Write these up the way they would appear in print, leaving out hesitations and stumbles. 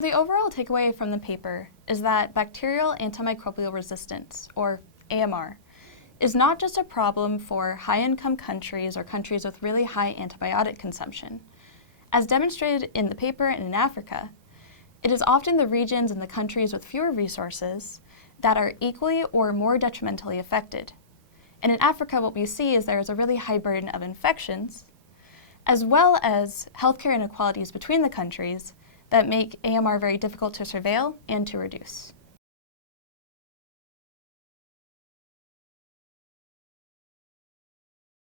The overall takeaway from the paper is that bacterial antimicrobial resistance, or AMR, is not just a problem for high-income countries or countries with really high antibiotic consumption. As demonstrated in the paper and in Africa, it is often the regions and the countries with fewer resources that are equally or more detrimentally affected. And in Africa, what we see is there is a really high burden of infections, as well as healthcare inequalities between the countries that make AMR very difficult to surveil and to reduce.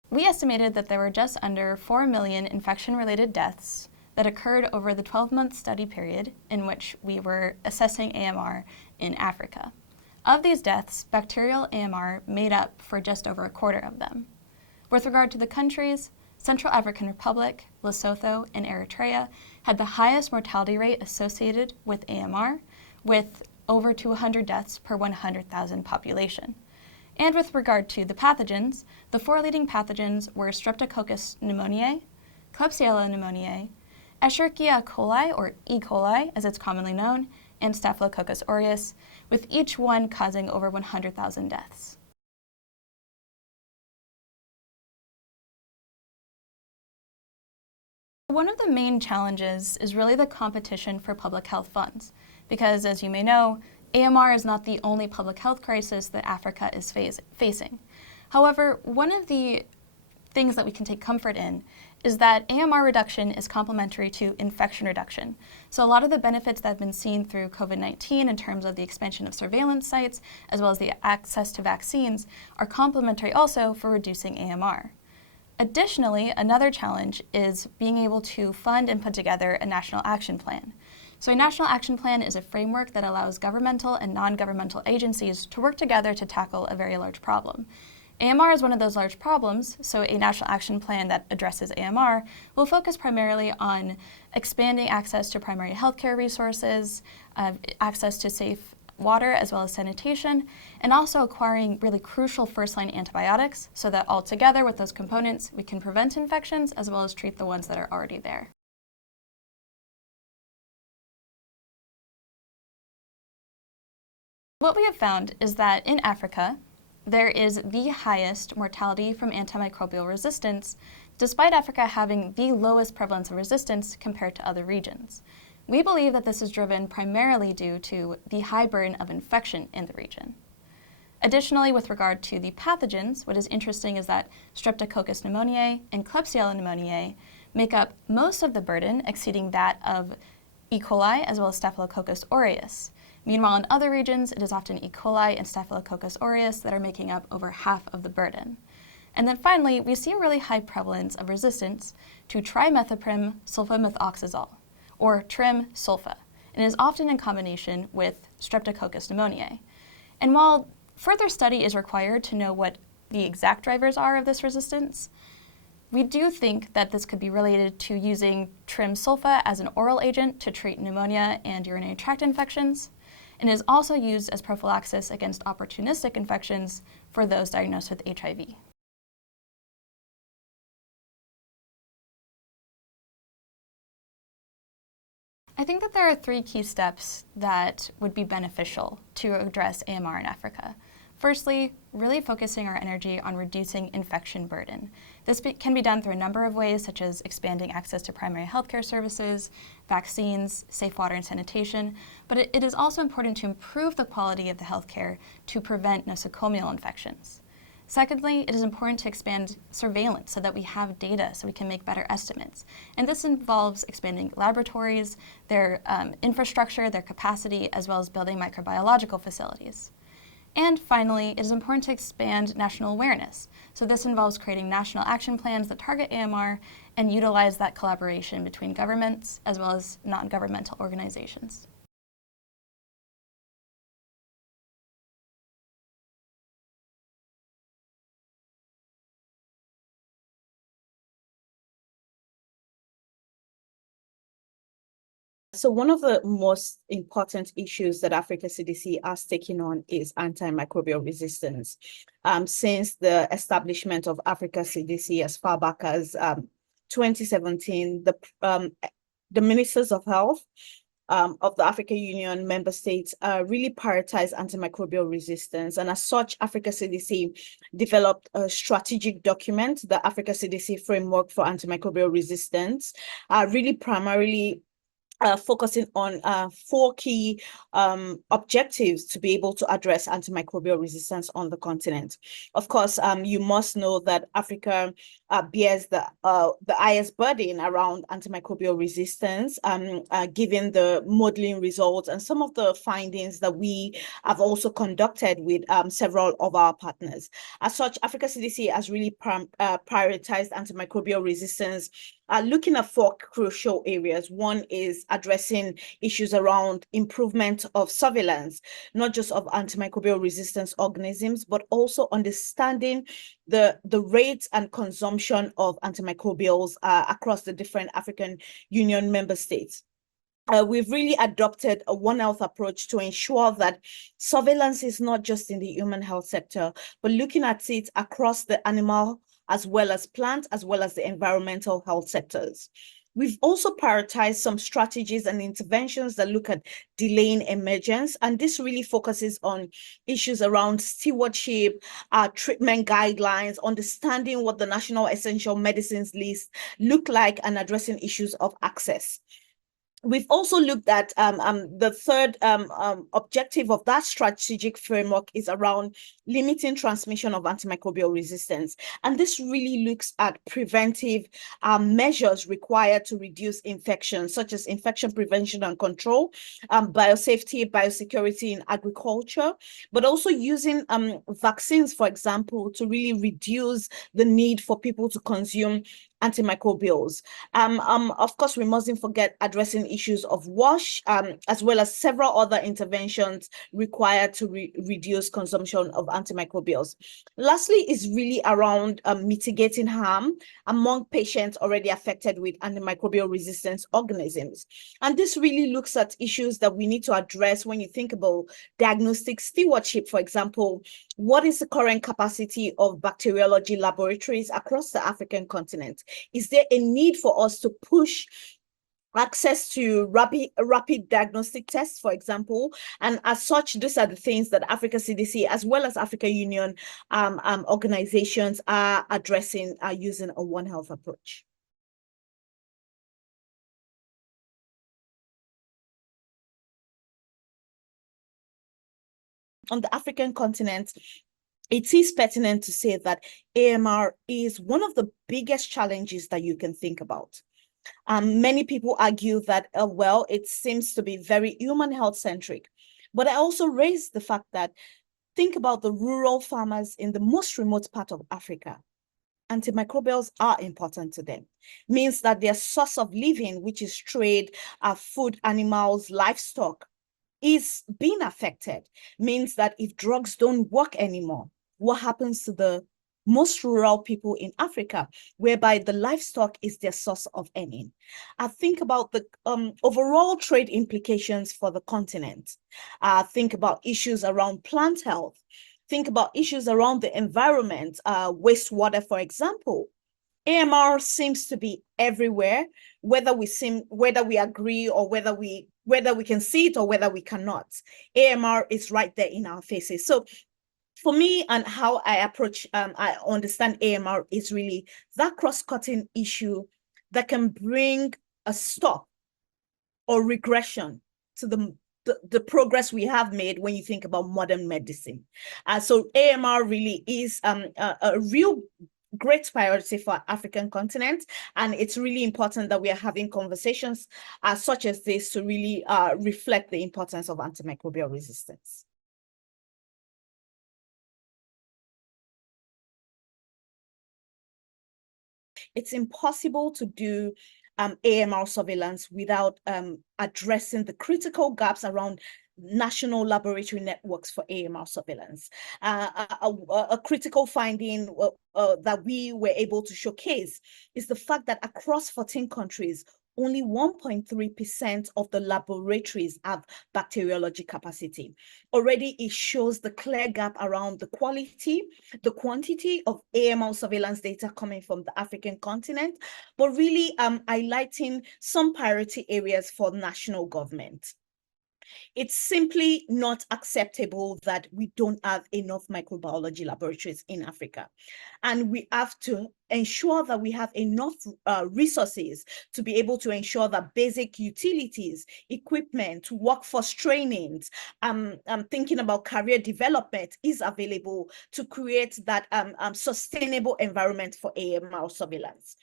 We estimated that there were just under 4 million infection-related deaths that occurred over the 12-month study period in which we were assessing AMR in Africa. Of these deaths, bacterial AMR made up for just over a quarter of them. With regard to the countries, Central African Republic, Lesotho, and Eritrea had the highest mortality rate associated with AMR, with over 200 deaths per 100,000 population. And with regard to the pathogens, the 4 leading pathogens were Streptococcus pneumoniae, Klebsiella pneumoniae, Escherichia coli, or E. coli as it's commonly known, and Staphylococcus aureus, with each one causing over 100,000 deaths. One of the main challenges is really the competition for public health funds, because as you may know, AMR is not the only public health crisis that Africa is facing. However, one of the things that we can take comfort in is that AMR reduction is complementary to infection reduction. So a lot of the benefits that have been seen through COVID-19 in terms of the expansion of surveillance sites, as well as the access to vaccines, are complementary also for reducing AMR. Additionally, another challenge is being able to fund and put together a national action plan. So a national action plan is a framework that allows governmental and non-governmental agencies to work together to tackle a very large problem. AMR is one of those large problems, so a national action plan that addresses AMR will focus primarily on expanding access to primary healthcare resources, access to safe water as well as sanitation, and also acquiring really crucial first-line antibiotics so that altogether with those components we can prevent infections as well as treat the ones that are already there. What we have found is that in Africa, there is the highest mortality from antimicrobial resistance, despite Africa having the lowest prevalence of resistance compared to other regions. We believe that this is driven primarily due to the high burden of infection in the region. Additionally, with regard to the pathogens, what is interesting is that Streptococcus pneumoniae and Klebsiella pneumoniae make up most of the burden, exceeding that of E. coli as well as Staphylococcus aureus. Meanwhile, in other regions, it is often E. coli and Staphylococcus aureus that are making up over half of the burden. And then finally, we see a really high prevalence of resistance to trimethoprim sulfamethoxazole, or TRIM-sulfa, and is often in combination with Streptococcus pneumoniae. And while further study is required to know what the exact drivers are of this resistance, we do think that this could be related to using TRIM-sulfa as an oral agent to treat pneumonia and urinary tract infections, and is also used as prophylaxis against opportunistic infections for those diagnosed with HIV. I think that there are 3 key steps that would be beneficial to address AMR in Africa. Firstly, really focusing our energy on reducing infection burden. This can be done through a number of ways, such as expanding access to primary healthcare services, vaccines, safe water and sanitation, but it is also important to improve the quality of the healthcare to prevent nosocomial infections. Secondly, it is important to expand surveillance so that we have data so we can make better estimates. And this involves expanding laboratories, their infrastructure, their capacity, as well as building microbiological facilities. And finally, it is important to expand national awareness. So this involves creating national action plans that target AMR and utilize that collaboration between governments as well as non-governmental organizations. So one of the most important issues that Africa CDC has taken on is antimicrobial resistance. Since the establishment of Africa CDC as far back as 2017, the ministers of health of the African Union member states really prioritize antimicrobial resistance. And as such, Africa CDC developed a strategic document, the Africa CDC Framework for Antimicrobial Resistance, really primarily focusing on 4 key objectives to be able to address antimicrobial resistance on the continent. Of course, you must know that Africa bears the highest burden around antimicrobial resistance, given the modeling results and some of the findings that we have also conducted with several of our partners. As such, Africa CDC has really prioritized antimicrobial resistance, looking at 4 crucial areas. One is addressing issues around improvement of surveillance, not just of antimicrobial resistance organisms, but also understanding the rates and consumption of antimicrobials across the different African Union member states. We've really adopted a One Health approach to ensure that surveillance is not just in the human health sector, but looking at it across the animal as well as plant, as well as the environmental health sectors. We've also prioritized some strategies and interventions that look at delaying emergence, and this really focuses on issues around stewardship, treatment guidelines, understanding what the National Essential Medicines List look like, and addressing issues of access. We've also looked at the third objective of that strategic framework is around limiting transmission of antimicrobial resistance. And this really looks at preventive measures required to reduce infections, such as infection prevention and control, biosafety, biosecurity in agriculture, but also using vaccines, for example, to really reduce the need for people to consume antimicrobials. Of course, we mustn't forget addressing issues of wash, as well as several other interventions required to reduce consumption of antimicrobials. Lastly, is really around mitigating harm among patients already affected with antimicrobial resistance organisms. And this really looks at issues that we need to address when you think about diagnostic stewardship. For example, what is the current capacity of bacteriology laboratories across the African continent? Is there a need for us to push access to rapid diagnostic tests, for example? And as such, these are the things that Africa CDC, as well as African Union organizations, are addressing using a One Health approach. On the African continent, it is pertinent to say that AMR is one of the biggest challenges that you can think about. Many people argue that, well, it seems to be very human health centric. But I also raise the fact that think about the rural farmers in the most remote part of Africa. Antimicrobials are important to them. Means that their source of living, which is trade, food, animals, livestock, is being affected. Means that if drugs don't work anymore, what happens to the most rural people in Africa, whereby the livestock is their source of earning? I think about the overall trade implications for the continent. Think about issues around plant health. Think about issues around the environment, wastewater, for example. AMR seems to be everywhere, whether we agree or whether we can see it or whether we cannot. AMR is right there in our faces. So for me, and how I approach, I understand AMR is really that cross-cutting issue that can bring a stop or regression to the progress we have made when you think about modern medicine. So AMR really is a real great priority for African continent, and it's really important that we are having conversations such as this to really reflect the importance of antimicrobial resistance. It's impossible to do AMR surveillance without addressing the critical gaps around national laboratory networks for AMR surveillance. A critical finding that we were able to showcase is the fact that across 14 countries, only 1.3% of the laboratories have bacteriology capacity. Already, it shows the clear gap around the quality, the quantity of AML surveillance data coming from the African continent, but really highlighting some priority areas for national government. It's simply not acceptable that we don't have enough microbiology laboratories in Africa. And we have to ensure that we have enough resources to be able to ensure that basic utilities, equipment, workforce trainings, I'm thinking about career development is available to create that sustainable environment for AML surveillance.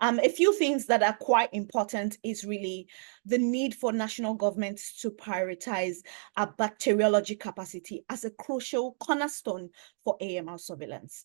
A few things that are quite important is really the need for national governments to prioritize our bacteriology capacity as a crucial cornerstone for AML surveillance.